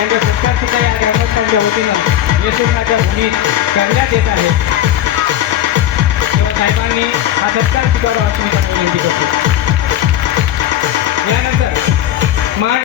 त्यांचा सत्कार सुद्धा या ग्रामस्थांच्या वतीनं येशूनाच्या भूमीत करण्यात येत आहे. तेव्हा साहेबांनी हा सत्कार स्वीकारावा अशी मी त्यांना विनंती करतो. यानंतर मान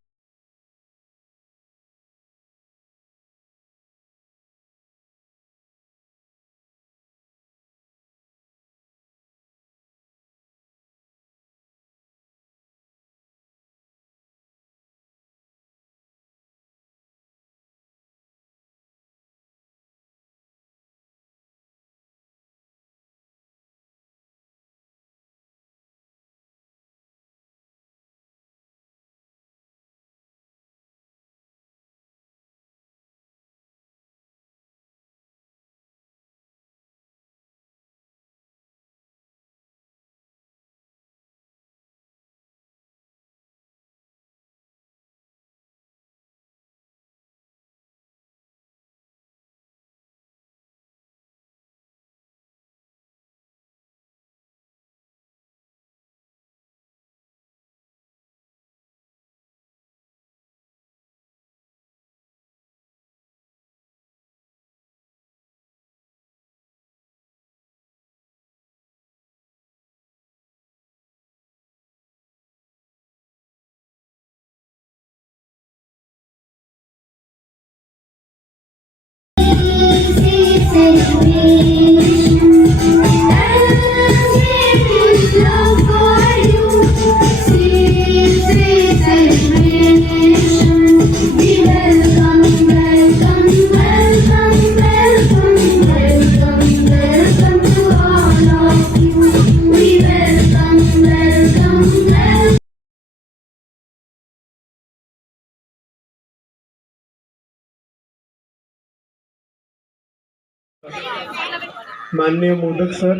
माननीय मोदक सर,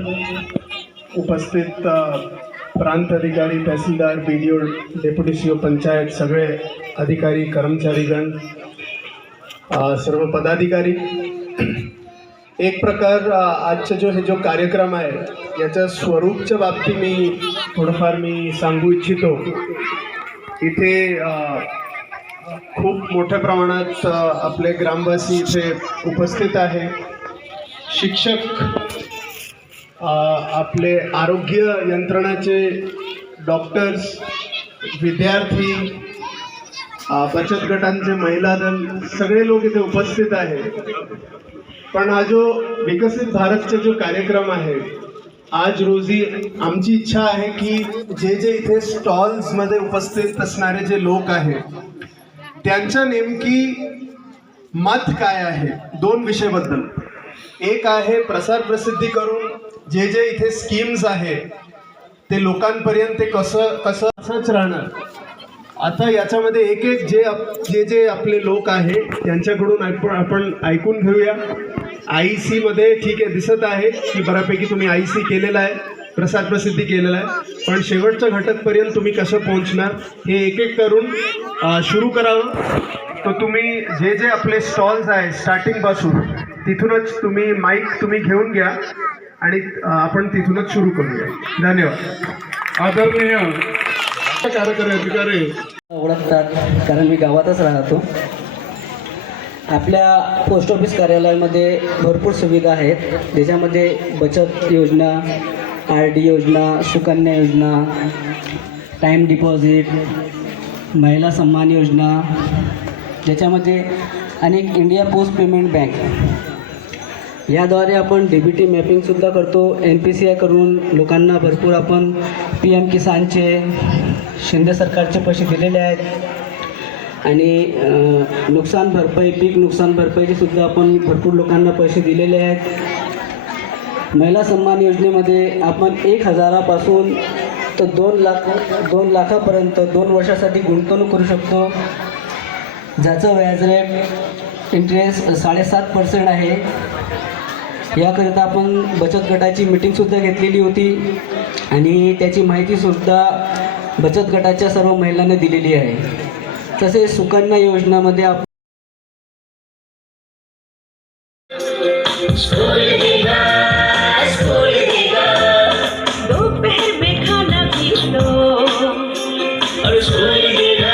उपस्थित प्रांत अधिकारी, तहसीलदार, BDO, डेप्युटी CO पंचायत, सगळे अधिकारी, कर्मचारीगण, सर्व पदाधिकारी, एक प्रकार आजचा जो कार्यक्रम आहे याच्या स्वरूपच्या बाबतीत मी थोडंफार सांगू इच्छितो. इथे खूप मोठ्या प्रमाणात आपले ग्रामवासी इथे उपस्थित आहे. शिक्षक, आपले आरोग्य यंत्रणाचे डॉक्टर्स, विद्यार्थी, बचत गटांचे महिला दल, सगळे लोक इथे उपस्थित आहेत. पण हा जो विकसित भारतचा जो कार्यक्रम आहे, आज रोजी आमची इच्छा आहे की जे इथे स्टॉल्समध्ये उपस्थित असणारे जे लोक आहेत त्यांच्या नेमकी मत काय आहे दोन विषयाबद्दल. एक आहे प्रसार प्रसिद्धी करून जे इथे स्कीम्स आहे ते लोकांपर्यंत ते कसं असंच राहणार. आता याच्यामध्ये एक जे आपले लोक आहे त्यांच्याकडून आपण ऐकून घेऊया. IC मध्ये ठीक आहे, दिसत आहे की बऱ्यापैकी तुम्ही IC केलेला आहे, प्रसार प्रसिद्धी केलेला आहे, पण शेवटच्या घटकपर्यंत तुम्ही कसं पोहोचणार हे एक करून सुरू करावं. तर तुम्ही जे आपले स्टॉल्स आहे स्टार्टिंगपासून तिथूनच तुम्ही माईक घेऊन घ्या आणि आपण तिथूनच सुरू करूया. धन्यवाद. आदरणीय कार्यकारी अधिकारी ओळखतात कारण मी गावातच राहतो. आपल्या पोस्ट ऑफिस कार्यालयामध्ये भरपूर सुविधा आहेत, ज्याच्यामध्ये बचत योजना, RD योजना, सुकन्या योजना, टाईम डिपॉझिट, महिला सन्मान योजना, ज्याच्यामध्ये अनेक इंडिया पोस्ट पेमेंट बँक याद्वारे आपण DBT मॅपिंगसुद्धा करतो. NPCI करून लोकांना भरपूर आपण PM किसानचे, शिंदे सरकारचे पैसे दिलेले आहेत आणि नुकसान भरपाई, पीक नुकसान भरपाईचे सुद्धा आपण भरपूर लोकांना पैसे दिलेले आहेत. महिला सन्मान योजनेमध्ये आपण 1,000 पासून तर 2 लाखापर्यंत 2 वर्षासाठी गुंतवणूक करू शकतो, ज्याचं व्याज रेट इंटरेस्ट 7.5% आहे. याकरिता आपण बचत गटाची मीटिंगसुद्धा घेतलेली होती आणि त्याची माहितीसुद्धा बचत गटाच्या सर्व महिलांना दिलेली आहे. तसेच सुकन्या योजनामध्ये आपण दोपहर में खाना भी लो, और स्कूल देगा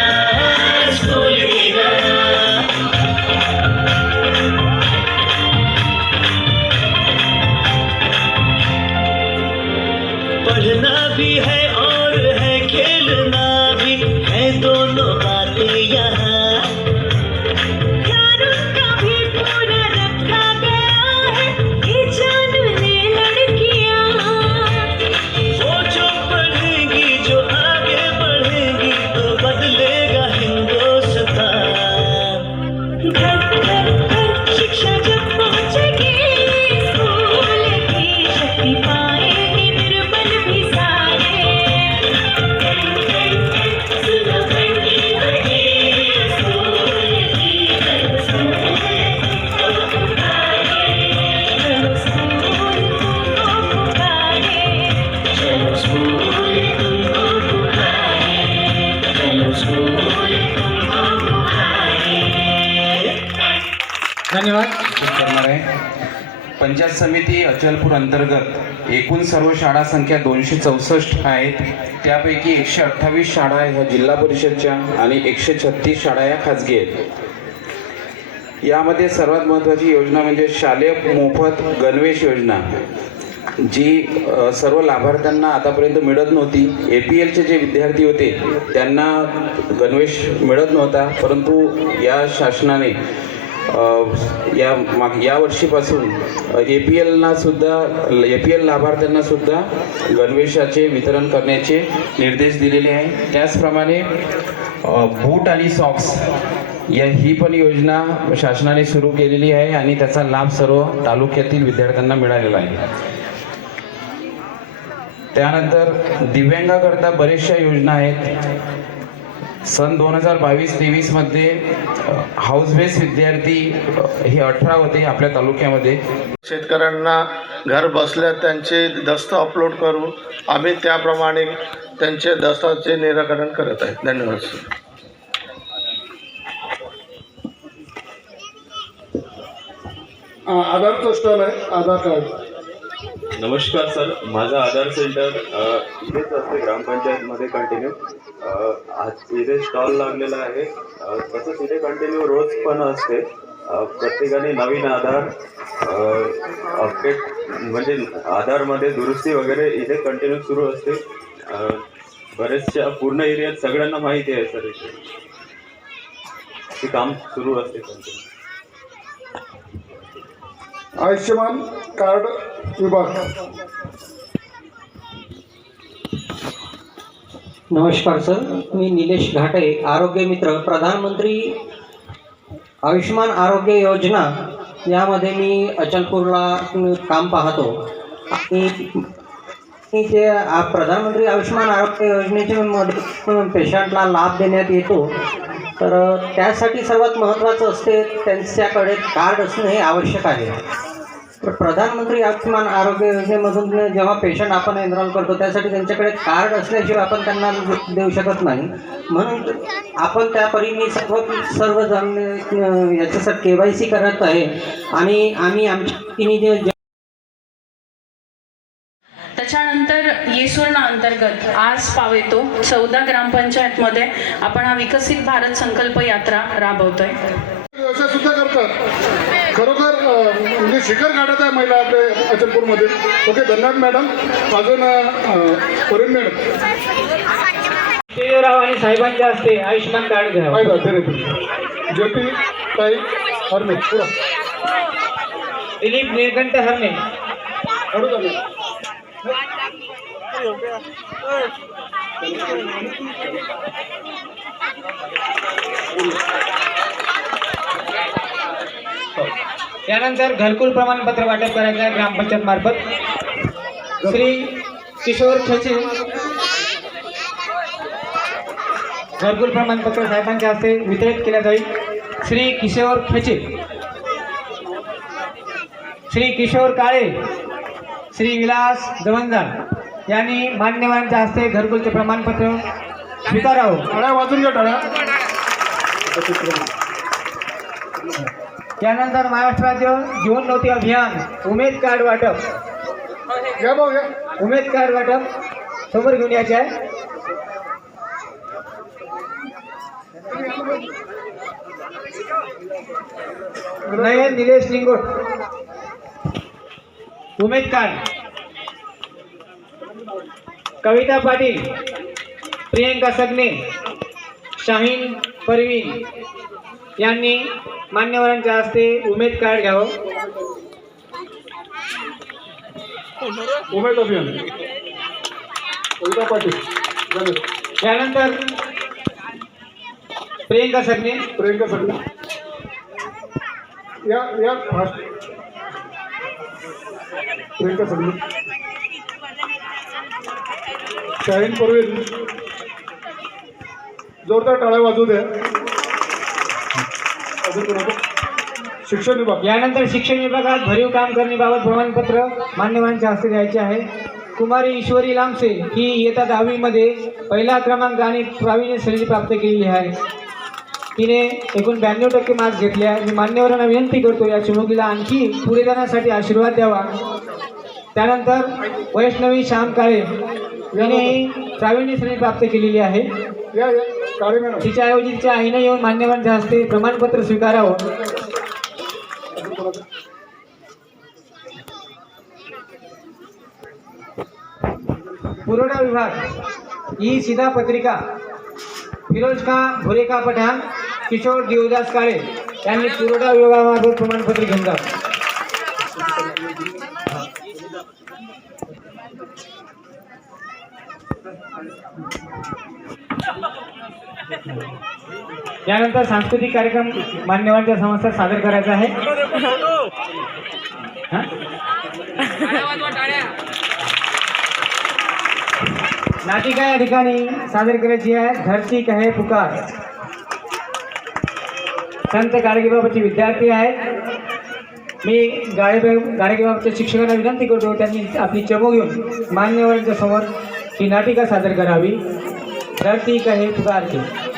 पंचायत समिती अचलपूर अंतर्गत एकूण सर्व शाळा संख्या 264 आहेत. त्यापैकी 128 शाळा ह्या जिल्हा परिषदच्या आणि 136 शाळा या खाजगी आहेत. यामध्ये सर्वात महत्त्वाची योजना म्हणजे शालेय मोफत गणवेश योजना, जी सर्व लाभार्थ्यांना आतापर्यंत मिळत नव्हती. APLचे जे विद्यार्थी होते त्यांना गणवेश मिळत नव्हता, परंतु या शासनाने या वर्षीपासून APL लाभार्थ्यांना सुद्धा गणवेशाचे वितरण करण्याचे निर्देश दिलेले आहे. त्याचप्रमाणे बूट आणि सॉक्स ही पण योजना शासनाने सुरू केलेली आहे आणि त्याचा लाभ सर्व तालुक्यातील विद्यार्थ्यांना मिळालेला आहे. त्यानंतर दिव्यांगाकरता बरेचशा योजना आहेत. सन 2022-23 मध्ये हाऊस बेस विद्यार्थी हे 18 होते आपल्या तालुक्यामध्ये. शेतकऱ्यांना घर बसल्या त्यांचे दस्त अपलोड करू आम्ही त्याप्रमाणे त्यांचे दस्ताचे निराकरण करत आहे. धन्यवाद. आधारचं स्टॉल आहे, आधार कार्ड. नमस्कार सर, माझं आधार सेंटर इथेच असते ग्रामपंचायतमध्ये कंटिन्यू. आज इथे स्टॉल लागलेला आहे. तसंच इथे कंटिन्यू रोज पण असते. प्रत्येकाने नवीन आधार अपडेट म्हणजे आधारमध्ये दुरुस्ती वगैरे इथे कंटिन्यू सुरू असते. बरेचशा पूर्ण एरियात सगळ्यांना माहिती आहे सर, इथे ते काम सुरू असते कंटिन्यू. आयुष्यमान कार्ड विभाग. नमस्कार सर, मी निलेश घाटे, आरोग्य मित्र, प्रधानमंत्री आयुष्यमान आरोग्य योजना यामध्ये मी अचलपूरला काम पाहतो. आणि ते प्रधानमंत्री आयुष्यमान आरोग्य योजनेच्या मध्ये पेशंटला लाभ देण्यात येतो. तर त्यासाठी सर्वात महत्त्वाचं असते त्यांच्याकडे कार्ड असणे हे आवश्यक आहे. तर प्रधानमंत्री आयुष्यमान आरोग्य योजनेमधून जेव्हा पेशंट आपण एनरोल करतो त्यासाठी त्यांच्याकडे कार्ड असल्याशिवाय आपण त्यांना देऊ शकत नाही. म्हणून आपण त्या परीने सर्वजण याच्यासाठी KYC करत आहे आणि आम्ही आमच्या त्याच्यानंतर येसुर्णा अंतर्गत आज पावेतो 14 ग्रामपंचायतमध्ये आपण हा विकसित भारत संकल्प यात्रा राबवतोय. व्यवसाय सुद्धा करतात. खरोखर म्हणजे शिखर काढत आहे महिला आपल्या अचलपूरमध्ये. ओके, धन्यवाद मॅडम. अजून परिण मॅडम. राव आणि साहेबांच्या हस्ते आयुष्यमान कार्ड घ्या. ज्योती ताई हरणे. दिलीप निळकंठ हरणे. त्यानंतर घरकुल प्रमाणपत्र वाटप करायचं आहे ग्रामपंचायत मार्फत. श्री किशोर सचिव घरकुल प्रमाणपत्र साहेबांच्या हस्ते वितरित केल्या जाईल. श्री किशोर सचिव, श्री किशोर काळे, श्री विलास दवंजाळ यांनी मान्यवरांच्या हस्ते घरकुलचे प्रमाणपत्र स्वीकारावं. टाळ्या वाजून घ्या, टाळ्या. त्यानंतर महाराष्ट्र राज्य जीवनज्योती अभियान उमेद कार्ड वाटप. घ्या भाऊ घ्या. उमेद कार्ड वाटप समोर घेऊन यायचे आहे. नयन निलेश लिंगोट उमेद कार्ड. कविता पाटील, प्रियंका सगने, शाहीन परवीन यांनी मान्यवरांच्या हस्ते उमेद कार्ड घ्यावं. उमेद अभियान कविता पाटील. त्यानंतर प्रियंका सगने. प्रियंका सगळे या फास्ट. प्रियंका सगळे. शाहीन परवीन. जोरदार टाळ्या वाजवू द्या. शिक्षण विभाग. यानंतर शिक्षण विभागात भरीव काम करण्याबाबत प्रमाणपत्र मान्यवरांच्या हस्ते द्यायचे आहे. कुमारी ईश्वरी लांबसे ही इयत्ता 10वी मध्ये पहिला क्रमांक आणि प्रावीण्य श्रेणी प्राप्त केलेली आहे. तिने एकूण 92% मार्क्स घेतले आहे. मी मान्यवरांना विनंती करतो या चिमुकलीला आणखी पुढे जाण्यासाठी आशीर्वाद द्यावा. त्यानंतर वैष्णवी श्याम काळे याने प्रावीण्य श्रेणी प्राप्त केलेली आहे. या काळे मॅडम. तिच्याऐवजी तिच्या आईने येऊन मान्यवरांच्या हस्ते प्रमाणपत्र स्वीकारावं. पुरवठा विभाग ही सीधा पत्रिका फिरोज खां भुरेखा पठाण किशोर देवदास काळे यांनी पुरवठा विभागामार्फत प्रमाणपत्र घेऊन जावं. यानंतर सांस्कृतिक कार्यक्रम मान्यवरांच्या समस्या सादर करायचा आहे. नाटिका या ठिकाणी सादर करायची आहे. धरती कहे पुकार. संत गाडगेबाबाचे विद्यार्थी आहेत. मी गाडगेबाबाच्या शिक्षकांना विनंती करतो त्यांनी आपली चमू घेऊन मान्यवरांच्या समोर ही नाटिका सादर करावी. धरती कहे पुकार के.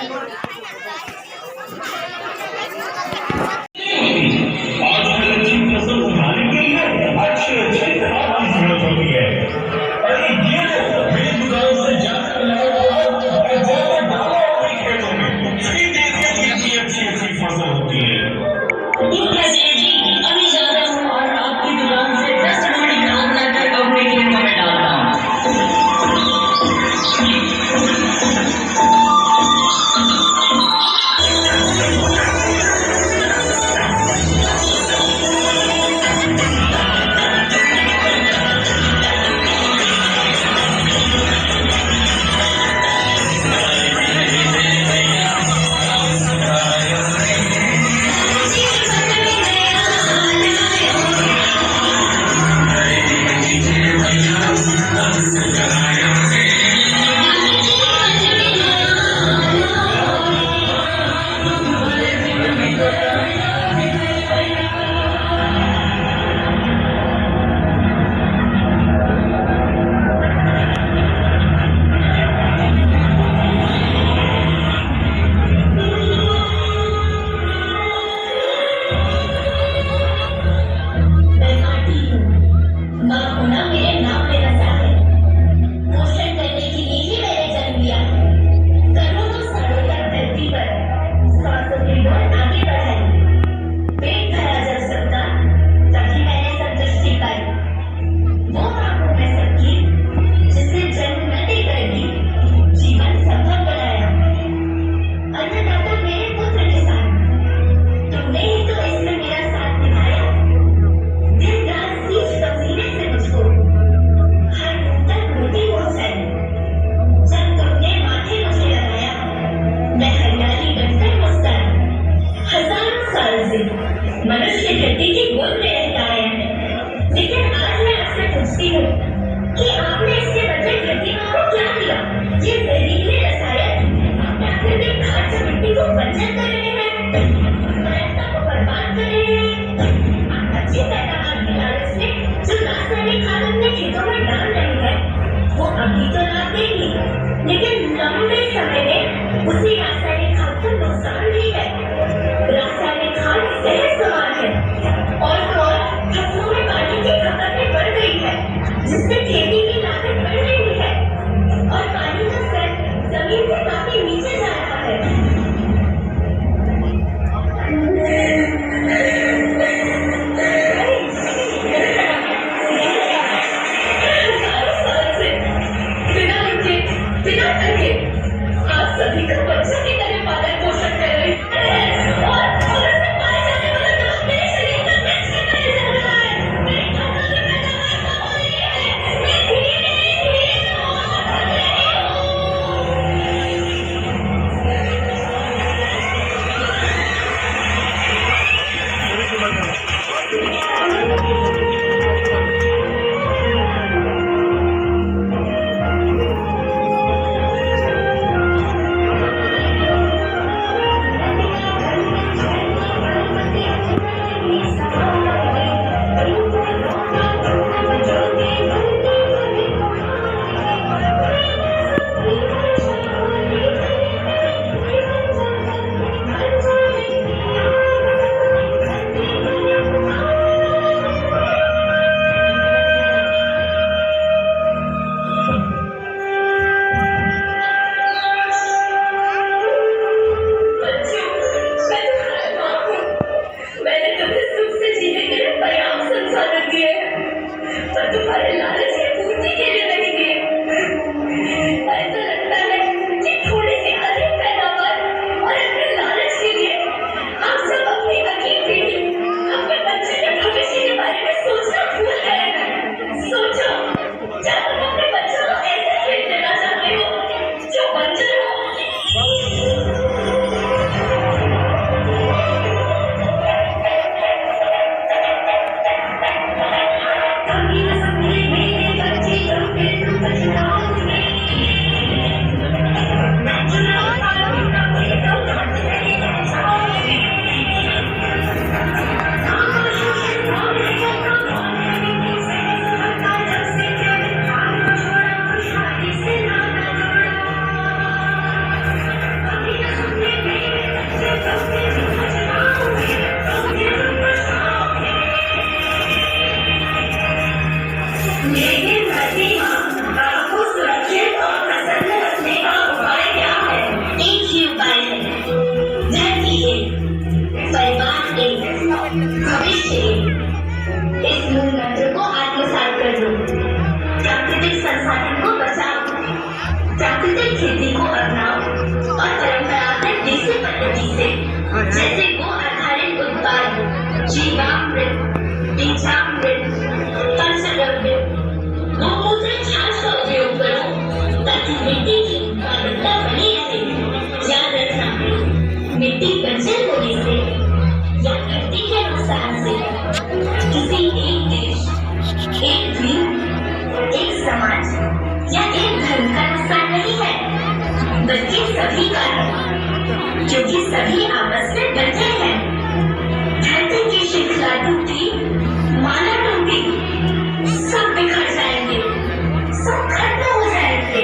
मनुष्य धरती की गोद में रहता है, लेकिन आज मैं आपसे पूछती हूँ कि आपने इसके बदले धरती माँ को क्या दिया? ये जहरीले रसायन आपने प्राकृतिक खाद से मिट्टी को बंजर कर रहे हैं, वनस्पति को बर्बाद कर रहे हैं। आप अच्छी पैदावार की लालच में जो रासायनिक खाद अपने खेतों में डाल रहे हैं, वो अभी तो लाभ देगी, लेकिन लंबे समय में उसी रासायनिक खाद को नुकसान भी है। रासायनिक खाद सेहत सवाल है और तो और फसलों में पानी की खपत भी बढ़ गई है, जिससे खेती की लागत बढ़ रही है और पानी का स्तर जमीन से काफी नीचे जा रहा है। बिना उनके बिना करके आप सभी का बच्चा लेकिन धरती माँ आपको सुरक्षित और प्रसन्न रखने का उपाय क्या है? एक ही उपाय है, धरती एक, परिवार एक, भविष्य एक। इस मूल मंत्र को आत्मसात कर लो। प्राकृतिक संसाधन को बचाओ, प्राकृतिक खेती को अपनाओ और परंपरागत देसी पद्धति से जैसे गो आधारित उत्पाद, जीवामृत, बीजामृत, पंचगव्य, गौमूत्र छाछ का उपयोग करो ताकि मिट्टी की उत्पादकता बनी रहे। याद रखना, मिट्टी बंजर होने से या धरती के नुकसान से किसी एक देश, एक द्वीप, एक समाज या एक धर्म का नुकसान नहीं है, बल्कि सभी का है, क्योंकि सभी आपस में बंधे हैं। धरती की श्रृंखला टूटी, मानव टूटी, सब बिखर जाएंगे, सब खत्म हो जाएंगे।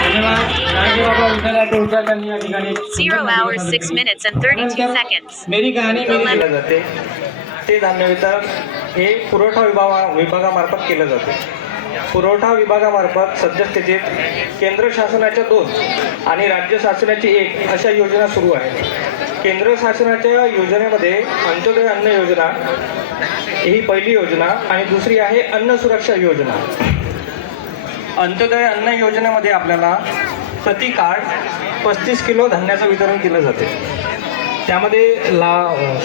धन्यवाद. गाडगे बाबा विठ्ठला टोळकर यांनी या ठिकाणी 0 hours 6 minutes and 32 seconds. मेरी कहाणी मेरी केलं जाते ते धान्य वितरण हे पुरवठा विभागामार्फत केलं जाते. पुरवठा विभागामार्फत सद्यस्थितीत केंद्र शासनाच्या 2 आणि राज्य शासनाची 1 अशा योजना सुरू आहेत. केंद्र शासनाच्या योजनेमध्ये अंत्योदय अन्न योजना ही पहिली योजना आणि दुसरी आहे अन्न सुरक्षा योजना. अंत्योदय अन्न योजनेमध्ये आपल्याला प्रति कार्ड 35 किलो धान्याचं वितरण केलं जाते. त्यामध्ये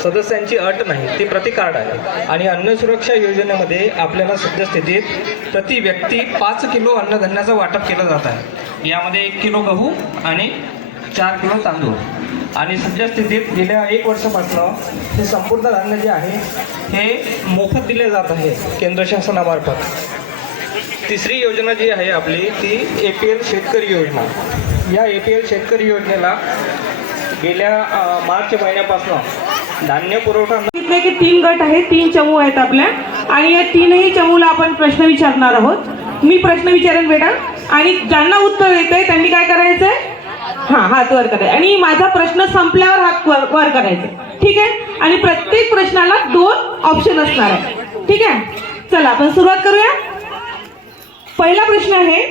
सदस्यांची अट नाही, ती प्रति कार्ड आहे. आणि अन्न सुरक्षा योजनेमध्ये आपल्याला सद्यस्थितीत प्रति व्यक्ती 5 किलो अन्नधान्याचं वाटप केलं जात आहे. यामध्ये 1 किलो गहू आणि 4 किलो तांदूळ. आणि सद्यस्थितीत गेल्या 1 वर्षापासून हे संपूर्ण धान्य जे आहे हे मोफत दिले जात आहे केंद्र शासनामार्फत. तिसरी योजना जी आहे आपली ती APL शेतकरी योजना. या APL शेतकरी योजनेला गेल्या मार्च महिन्यापासून धान्य पुरवठा की 3 गट आहेत, 3 चमू आहेत आपल्या आणि या 3ही चमूला आपण प्रश्न विचारणार आहोत. मी प्रश्न विचारेन बेटा आणि ज्यांना उत्तर येते त्यांनी काय करायचंय? हात वर करायचे आणि माझा प्रश्न संपल्यावर हात वर करायचे. ठीक आहे? आणि प्रत्येक प्रश्नाला 2 ऑप्शन असणार आहे. ठीक आहे? चला आपण सुरुवात करूया. पहिला प्रश्न आहे,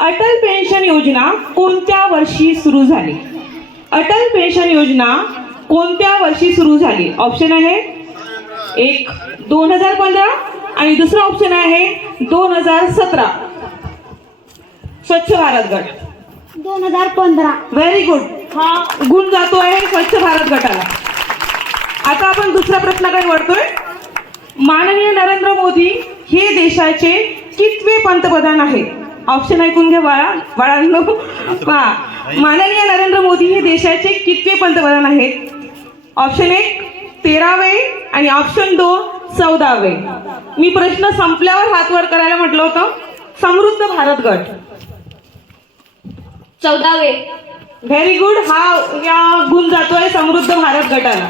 अटल पेन्शन योजना कोणत्या वर्षी सुरू झाली? अटल पेन्शन योजना कोणत्या वर्षी सुरू झाली? ऑप्शन आहे 1 2015 आणि दुसरा ऑप्शन आहे 2017. स्वच्छ भारत गट 2015. Very good. हा गुण जातो आहे स्वच्छ भारत गटाला. आता आपण दुसऱ्या प्रश्नाकडे वळतोय. माननीय नरेंद्र मोदी हे देशाचे कितवे पंतप्रधान आहेत? ऑप्शन ऐकून घ्या बाळांनो. माननीय नरेंद्र मोदी हे देशाचे कितवे पंतप्रधान आहेत? ऑप्शन 1 13वे आणि ऑप्शन 2 14वे. मी प्रश्न संपल्यावर हात वर करायला म्हटलं होतं. समृद्ध भारत गट 14वे. Very good. या गुण जातोय समृद्ध भारत गटाला.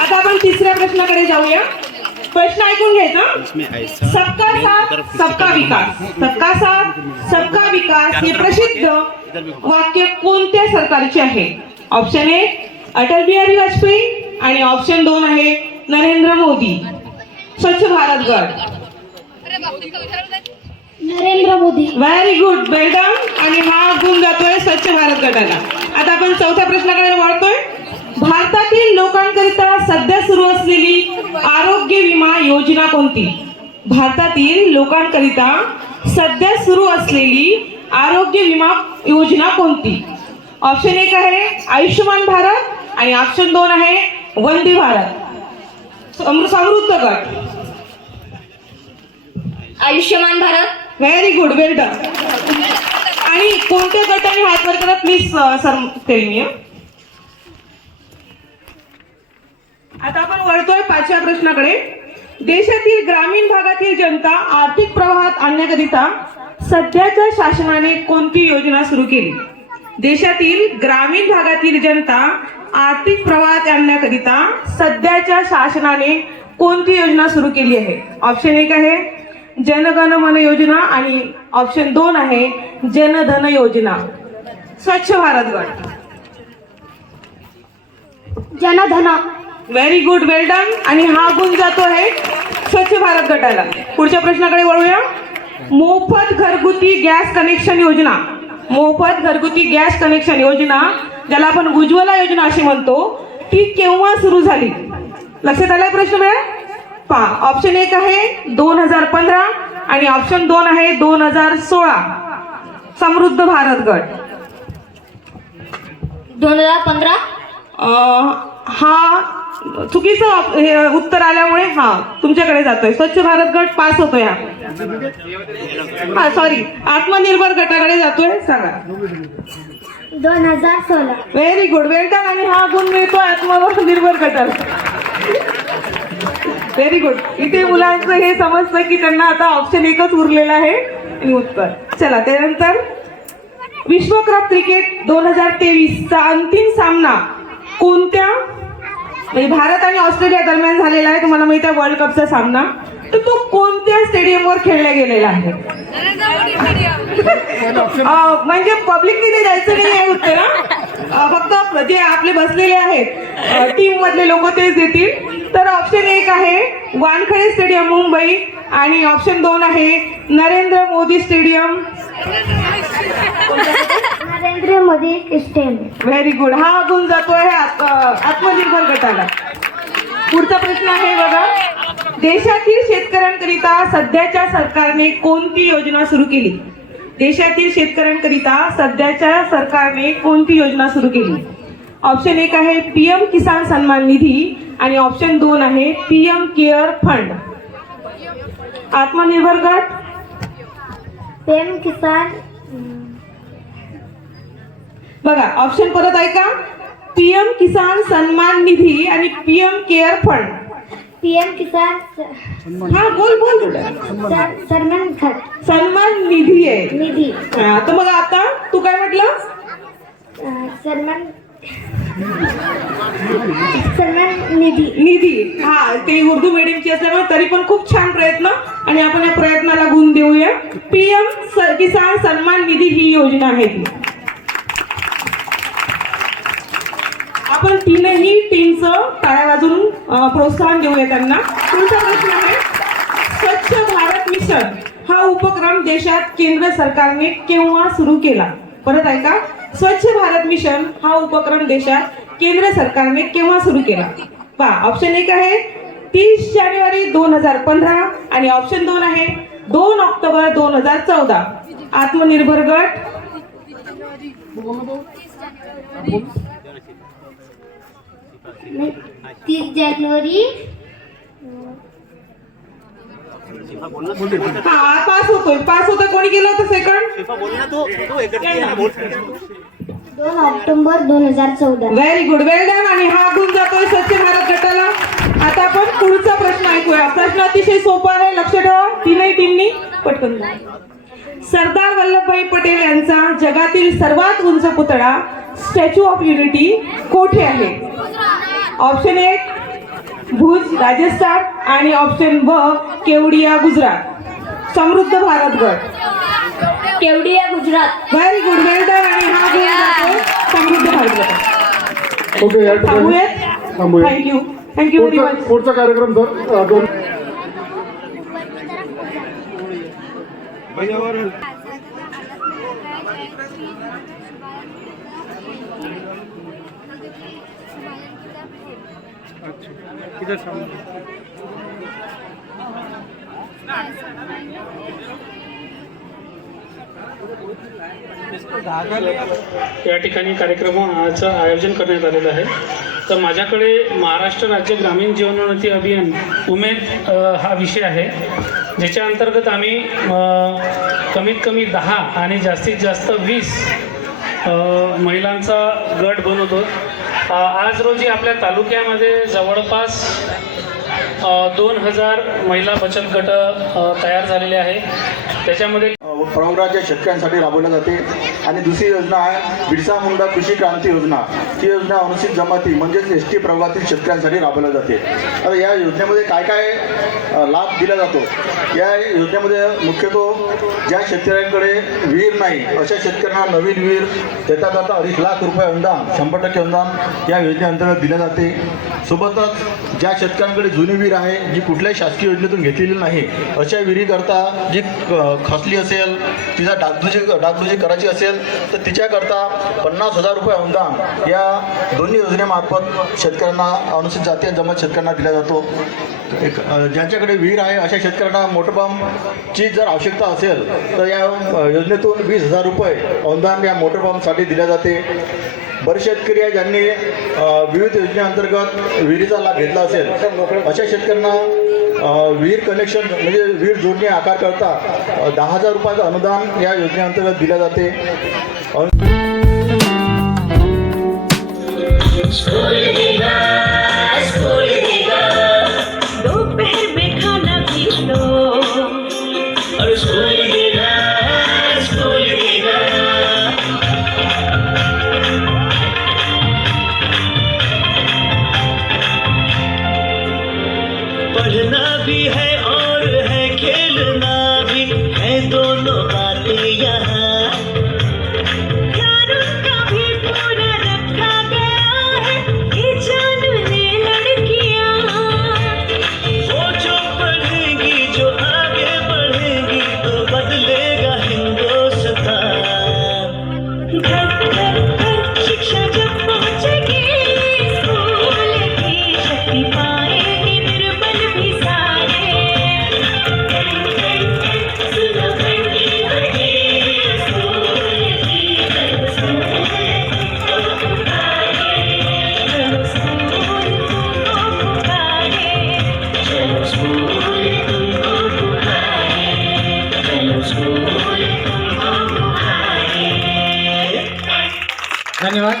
आता आपण तिसऱ्या प्रश्नाकडे जाऊया. प्रश्न ऐकून घ्यायचा. सबका साथ सबका विकास, सबका साथ सबका विकास हे प्रसिद्ध वाक्य कोणत्या सरकारचे आहे? ऑप्शन 1 अटल बिहारी वाजपेयी आणि ऑप्शन 2 आहे नरेंद्र मोदी. स्वच्छ भारत गट Narendra Modi. Very good madam. आणि हा गुण जातोय स्वच्छ भारत गटाला. आता आपण चौथ्या प्रश्नाकडे वळतोय. भारतातील लोकांकरिता सध्या सुरू असलेली आरोग्य विमा योजना कोणती? भारतातील लोकांकरिता सध्या सुरू असलेली आरोग्य विमा योजना कोणती? ऑप्शन 1 आहे आयुष्यमान भारत आणि ऑप्शन 2 आहे वंदे भारत. समृद्ध गट Ayushman Bharat. Very good. Well done. आणि कोणत्या गटाने हात वर करा प्लीज सर टेल मी. आता आपण वळतोय 5व्या प्रश्नाकडे. देशातील ग्रामीण भागातील जनता आर्थिक प्रवाहात आणण्याकरिता सध्याच्या शासनाने कोणती योजना सुरू केली? देशातील ग्रामीण भागातील जनता आर्थिक प्रवाहात आणण्याकरिता सध्याच्या शासनाने कोणती योजना सुरू केली आहे? ऑप्शन 1 आहे जनगण मन योजना आणि ऑप्शन 2 आहे जनधन योजना. स्वच्छ भारत गट. Jan Dhan. Very good, well done. आणि हा गुण जातो आहे स्वच्छ भारत गटाला. पुढच्या प्रश्नाकडे वळूया. मोफत घरगुती गॅस कनेक्शन योजना. मोफत घरगुती गॅस कनेक्शन योजना, ज्याला आपण उज्ज्वला योजना अशी म्हणतो, ती केव्हा सुरू झाली? लक्षात आलाय प्रश्न वेळ? पहा, ऑप्शन 1 आहे 2015 आणि ऑप्शन 2 आहे 2016. समृद्ध भारत गट. 2015. हा चुकीचं उत्तर आल्यामुळे हा तुमच्याकडे जातोय. स्वच्छ भारत गट पास होतोय. हा सॉरी, आत्मनिर्भर गटाकडे जातोय. सांगा. 2016. Very good, well done. आणि हा गुण मिळतो आत्मनिर्भर गटाला. Very good. इथे मुलांचं हे समजतं की त्यांना आता ऑप्शन 1च उरलेला आहे आणि उत्तर. चला, त्यानंतर विश्वकप क्रिकेट 2023 चा अंतिम सामना कोणत्या, म्हणजे भारत आणि ऑस्ट्रेलिया दरम्यान झालेला आहे, तुम्हाला माहिती आहे वर्ल्ड कपचा सामना, तर तो कोणत्या स्टेडियमवर खेळला गेलेला आहे? म्हणजे पब्लिकने ते द्यायचं नाही आहे उत्तर. फक्त जे आपले बसलेले आहेत टीम मधले लोक तेच देतील. तर ऑप्शन 1 आहे वानखेडे स्टेडियम मुंबई आणि ऑप्शन 2 आहे Narendra Modi stadium. Narendra Modi stadium. Very good. हा गुण जातोय आत्मनिर्भर गटाला. पुढचा प्रश्न आहे बघा. देशातील शेतकऱ्यांकरिता सध्याच्या सरकारने कोणती योजना सुरू केली? देशातील शेतकऱ्यांकरिता सध्याच्या सरकारने कोणती योजना सुरू केली? ऑप्शन 1 आहे PM किसान सन्मान निधी आणि ऑप्शन 2 आहे PM केअर फंड. आत्मनिर्भर गट. PM किसान. बघा, ऑप्शन परत ऐका. PM किसान सन्मान निधी आणि PM केअर फंड. PM किसान. हा बोल बोल. सन्मान खत. सन्मान निधी आहे. निधी. तर मग आता तू काय म्हटलं? सन्मान निधी. निधी. हा, ते उर्दू मीडियमची असल्यामुळे तरी पण खूप छान प्रयत्न, आणि आपण या प्रयत्नाला गुण देऊया. PM किसान सन्मान निधी ही योजना आहे ती. आपण तीनही टीमचं टाळ्या वाजवून प्रोत्साहन देऊया त्यांना. पुढचा प्रश्न आहे स्वच्छ भारत मिशन हा उपक्रम देशात केंद्र सरकारने केव्हा सुरू केला? परत ऐका. स्वच्छ भारत मिशन हा उपक्रम देशात केंद्र सरकारने केव्हा सुरू केला? पहा, ऑप्शन 1 आहे 30 जानेवारी 2015 आणि ऑप्शन 2 आहे 2 ऑक्टोबर 2014. आत्मनिर्भर गट. 30 जानेवारी. हा, पास होतोय. कोणी केलं होतं second? 2 October 2014. Very good, well done. आणि हा गुण जातोय स्वच्छ भारत गटाला. आता आपण पुढचा प्रश्न ऐकूया. प्रश्न अतिशय सोपा आहे, लक्ष ठेवा. तीनही टीमनी पटकन. सरदार वल्लभभाई पटेल यांचा जगातील सर्वात उंच पुतळा स्टॅच्यू ऑफ युनिटी कोठे आहे? ऑप्शन 1 भुज राजस्थान आणि ऑप्शन ब केवडिया गुजरात. समृद्ध भारत गट. Kevadia Gujarat. Very good, well done. आणि हा गुण जातोय समृद्ध भारत गट. ओके, या ठिकाणी थांबूया. Thank you very much. पुढचा कार्यक्रम सर 2. या ठिकाणी कार्यक्रमाचं आयोजन करण्यात आलेलं आहे. तर माझ्याकडे महाराष्ट्र राज्य ग्रामीण जीवनोन्नती अभियान उमेद हा विषय आहे, ज्याच्या अंतर्गत आम्ही कमीत कमी 10 आणि जास्तीत जास्त 20 महिलांचा गट बनवतो. आज रोजी आपल्या तालुक्यामध्ये जवळपास 2000 महिला बचत गट तयार झालेले आहे. त्याच्यामध्ये प्रवराच्या शेतकऱ्यांसाठी राबवल्या जाते. आणि दुसरी योजना आहे बिरसा मुंडा कृषी क्रांती योजना. ती योजना अनुसूचित जमाती म्हणजेच ST प्रवर्गातील शेतकऱ्यांसाठी राबवल्या जाते. आता या योजनेमध्ये काय काय लाभ दिला जातो? या योजनेमध्ये मुख्यतः ज्या शेतकऱ्यांकडे विहीर नाही अशा शेतकऱ्यांना नवीन विहीर त्याच्याकरता 2.5 लाख रुपये अनुदान 100% अनुदान या योजनेअंतर्गत दिले जाते. सोबतच ज्या शेतकऱ्यांकडे जुनी विहीर आहे जी कुठल्याही शासकीय योजनेतून घेतलेली नाही अशा विहिरीकरता जी खचली असेल तिचा डागडुजी करायची असेल तर तिच्याकरता 50,000 रुपये अनुदान या दोन्ही योजनेमार्फत शेतकऱ्यांना अनुसूचित जाती आणि जमात शेतकऱ्यांना दिला जातो. ज्यांच्याकडे विहीर आहे अशा शेतकऱ्यांना मोटरपंपची जर आवश्यकता असेल तर या योजनेतून 20,000 रुपये अनुदान या मोटरपंपसाठी दिले जाते. बरेच शेतकरी आहे ज्यांनी विविध योजनेअंतर्गत विहिरीचा लाभ घेतला असेल अशा शेतकऱ्यांना विहीर कनेक्शन म्हणजे विहीर जोडणी आकार करता 10,000 रुपयाचं अनुदान या योजनेअंतर्गत दिले जाते. पढ़ना भी है और है खेलना भी है, दोनों बातें यहाँ का भी पूरा रखा गया है ये जानने लड़कियाँ. वो जो पढ़ेंगी जो आगे बढ़ेंगी तो बदलेगा हिंदुस्तान. घर घर घर शिक्षा जब पहुँचेगी स्कूल की शक्ति पाएगी निर्बल भी सारे. सुनो घंटी बजे स्कूल की चलो स्कूल तुमको पुकारे, चलो स्कूल तुमको पुकारे, चलो स्कूल तुमको पुकारे, चलो स्कूल तुमको पुकारे. धन्यवाद.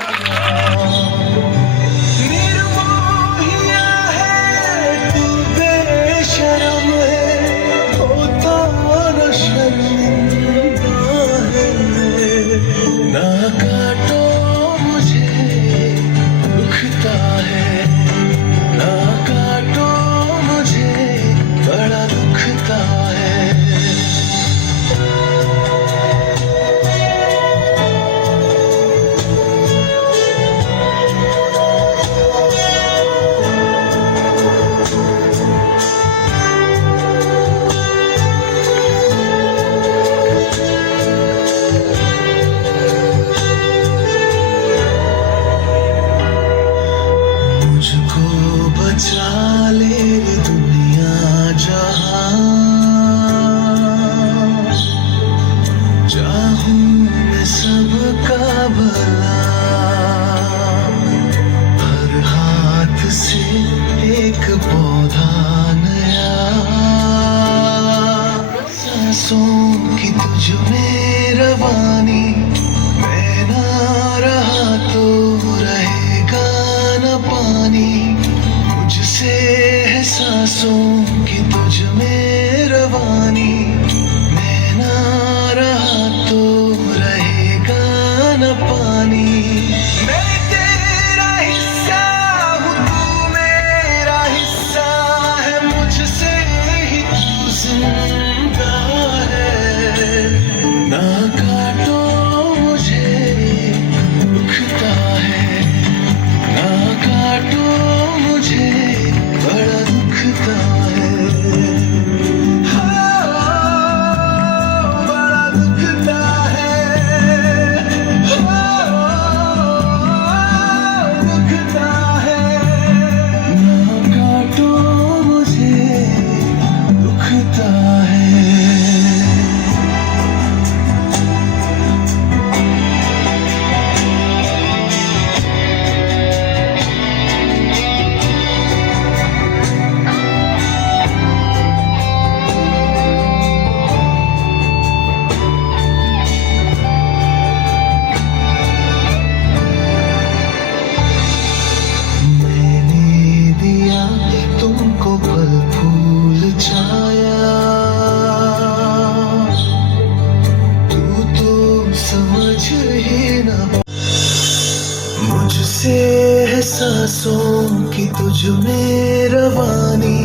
मुझसे है सांसों की तुझ में रवानी,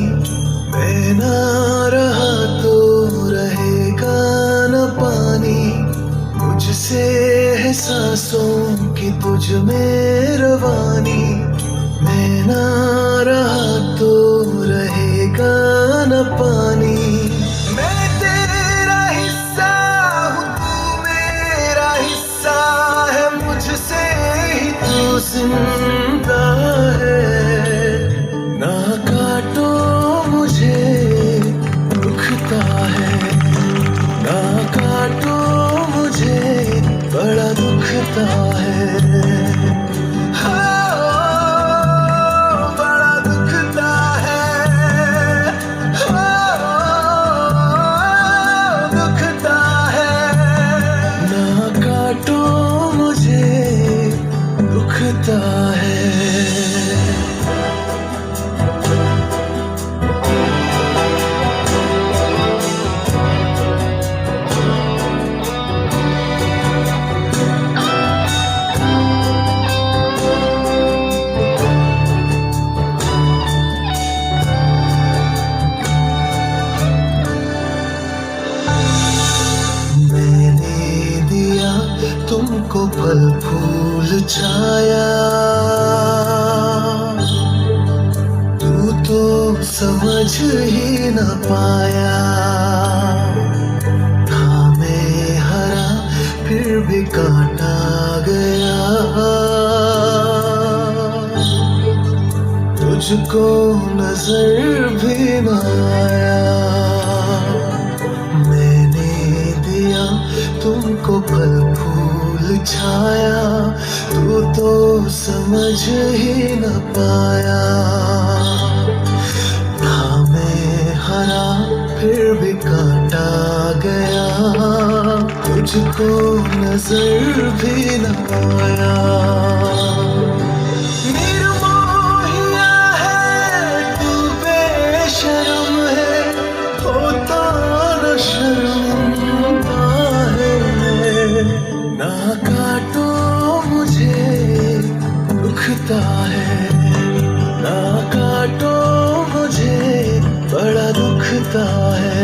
मैं ना रहा तो रहेगा न पानी। मुझसे है सांसों की तुझ में रवानी, मैं ना रहा तो रहेगा न पानी। मैं तेरा हिस्सा हूँ, तू मेरा हिस्सा है, मुझसे ही तू जिंदा है। ना काटो मुझे दुखता है, ना काटो मुझे बड़ा दुखता है। बड़ा दुखता है, दुखता है। ना काटो मुझे दुखता है। मैंने दिया तुमको फल फूल छाया, तू तो समझ ही न पाया। था मैं हरा फिर भी काटा गया, तुझको नजर भी न आया। मैंने दिया तुमको फल फूल छाया, तू तो समझ ही न पाया। था मैं हरा फिर भी काटा गया, तुझको नजर भी न आया। निर्मोहिया है तू, बेशरम है, होता न शर्मिंदा है। ना काटो मुझे दुखता है, ना काटो मुझे बड़ा दुखता है।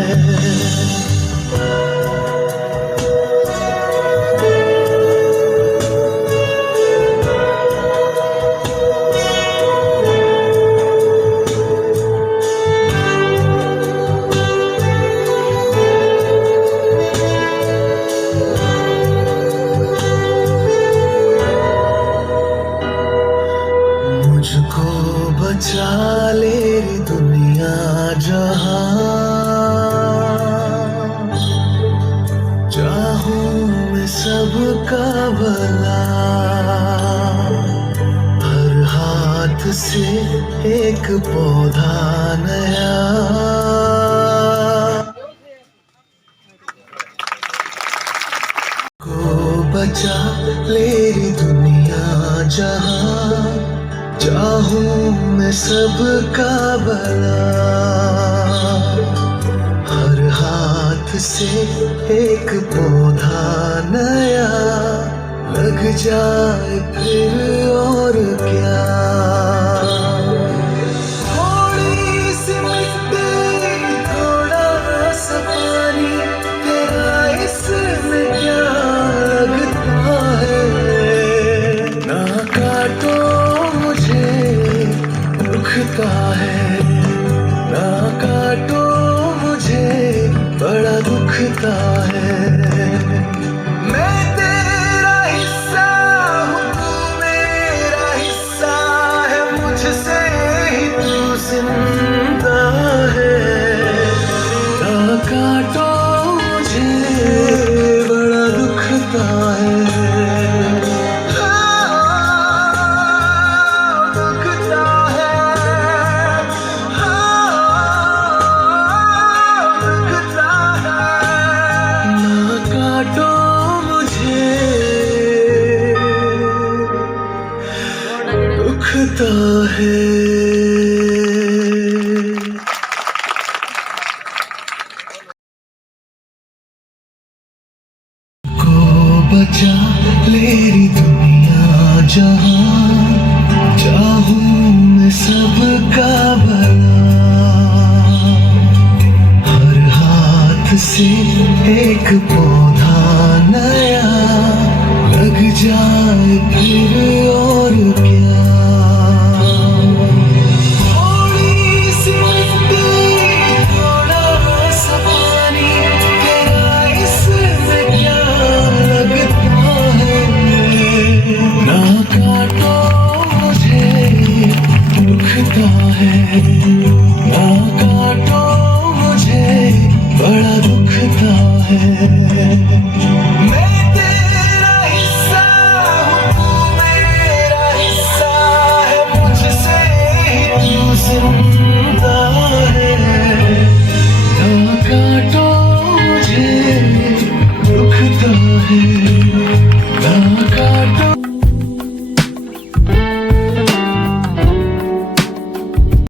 मुझको बचा ले रे दुनिया जहां, चाहूं मैं सबका भला। हर हाथ से एक पौधा नया, को बचा ले रे दुनिया जहां, चाहूं मैं सबका भला। हर हाथ से एक पौधा नया, लग जाए फिर और क्या। थोड़ी सी मिट्टी थोड़ा सा पानी, तेरा इसमें क्या लगता है। ना काटो दुखता है, ना काटो मुझे बड़ा दुखता है। मैं तेरा हिस्सा हूँ, तू मेरा हिस्सा है, मुझसे ही तू जिंदा है। ना काटो मुझे बड़ा दुखता है। दुखता है। को बचा ले रे दुनिया जहां, चाहूं मैं सबका भला, हर हाथ से एक पौधा नया लग जा